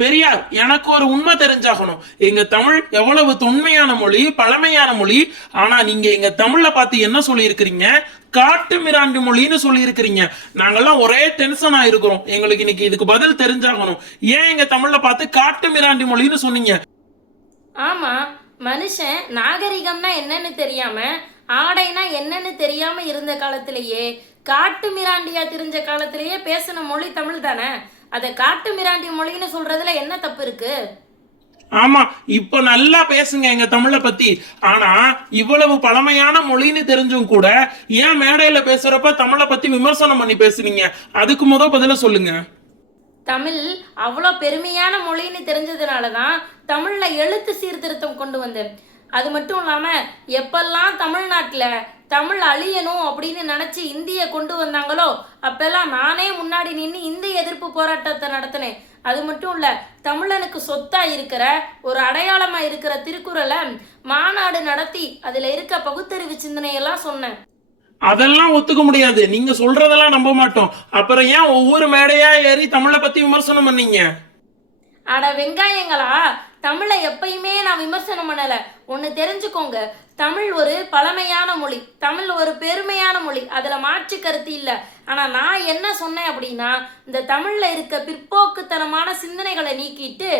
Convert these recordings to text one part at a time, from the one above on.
பெரியார், எனக்கு ஒரு உண்மை தெரிஞ்சாகணும். எங்க தமிழ் எவ்வளவு தொன்மையான மொழி, பழமையான மொழி. ஆனா நீங்க எங்க தமிழ்ல பார்த்து என்ன சொல்லி இருக்கிறீங்க? காட்டு மிராண்டி மொழின்னு சொல்லி இருக்கிறீங்க. நாங்கெல்லாம் ஒரே டென்ஷன் ஆயிருக்கிறோம். எங்களுக்கு இன்னைக்கு இதுக்கு பதில் தெரிஞ்சாகணும். ஏன் எங்க தமிழ்ல பார்த்து காட்டு மிராண்டி மொழின்னு சொன்னீங்க? ஆமா, மனுஷன் நாகரிகம்னா என்னன்னு தெரியாம, ஆடைனா என்னன்னு தெரியாம இருந்த காலத்திலேயே, காட்டு மிராண்டியா தெரிஞ்ச காலத்திலேயே பேசின மொழி தமிழ் தானே. அதை காட்டு மிராண்டி மொழின்னு சொல்றதுல என்ன தப்பு இருக்கு? ஆமா, இப்ப நல்லா பேசுங்க எங்க தமிழை பத்தி. ஆனா இவ்வளவு பழமையான மொழின்னு தெரிஞ்சும் கூட ஏன் மேடையில பேசுறப்ப தமிழை பத்தி விமர்சனம் பண்ணி பேசுனீங்க? அதுக்கு பதில சொல்லுங்க. தமிழ் அவ்வளோ பெருமையான மொழின்னு தெரிஞ்சதுனால தான் தமிழில் எழுத்து சீர்திருத்தம் கொண்டு வந்தேன். அது மட்டும் இல்லாமல் எப்பெல்லாம் தமிழ்நாட்டில் தமிழ் அழியணும் அப்படின்னு நினச்சி இந்தியை கொண்டு வந்தாங்களோ அப்பெல்லாம் நானே முன்னாடி நின்று இந்திய எதிர்ப்பு போராட்டத்தை நடத்தினேன். அது மட்டும் இல்லை, தமிழனுக்கு சொத்தாக இருக்கிற ஒரு அடையாளமாக இருக்கிற திருக்குறளை மாநாடு நடத்தி அதில் இருக்க பகுத்தறிவு சிந்தனையெல்லாம் சொன்னேன். அதெல்லாம் ஒத்துக்க முடியாது. நீங்க சொல்றதெல்லாம் நம்ப மாட்டோம். அப்புறம் ஏன் ஒவ்வொரு மேடையா ஏறி தமிழை பத்தி விமர்சனம் பண்ணீங்க? அட வெங்காயங்களா, தமிழை எப்பயுமே நான் விமர்சனம் பண்ணல. ஒன்று தெரிஞ்சுக்கோங்க, தமிழ் ஒரு பழமையான மொழி, தமிழ் ஒரு பெருமையான மொழி, அதில் மாற்று கருத்து இல்லை. ஆனால் நான் என்ன சொன்னேன் அப்படின்னா, இந்த தமிழில் இருக்க பிற்போக்குத்தனமான சிந்தனைகளை நீக்கிட்டு,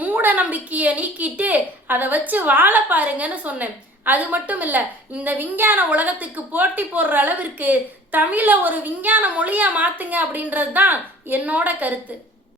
மூட நம்பிக்கையை நீக்கிட்டு அதை வச்சு வாழ பாருங்கன்னு சொன்னேன். அது மட்டும் இல்லை, இந்த விஞ்ஞான உலகத்துக்கு போட்டி போடுற அளவிற்கு தமிழை ஒரு விஞ்ஞான மொழியாக மாற்றுங்க அப்படின்றது தான் என்னோட கருத்து.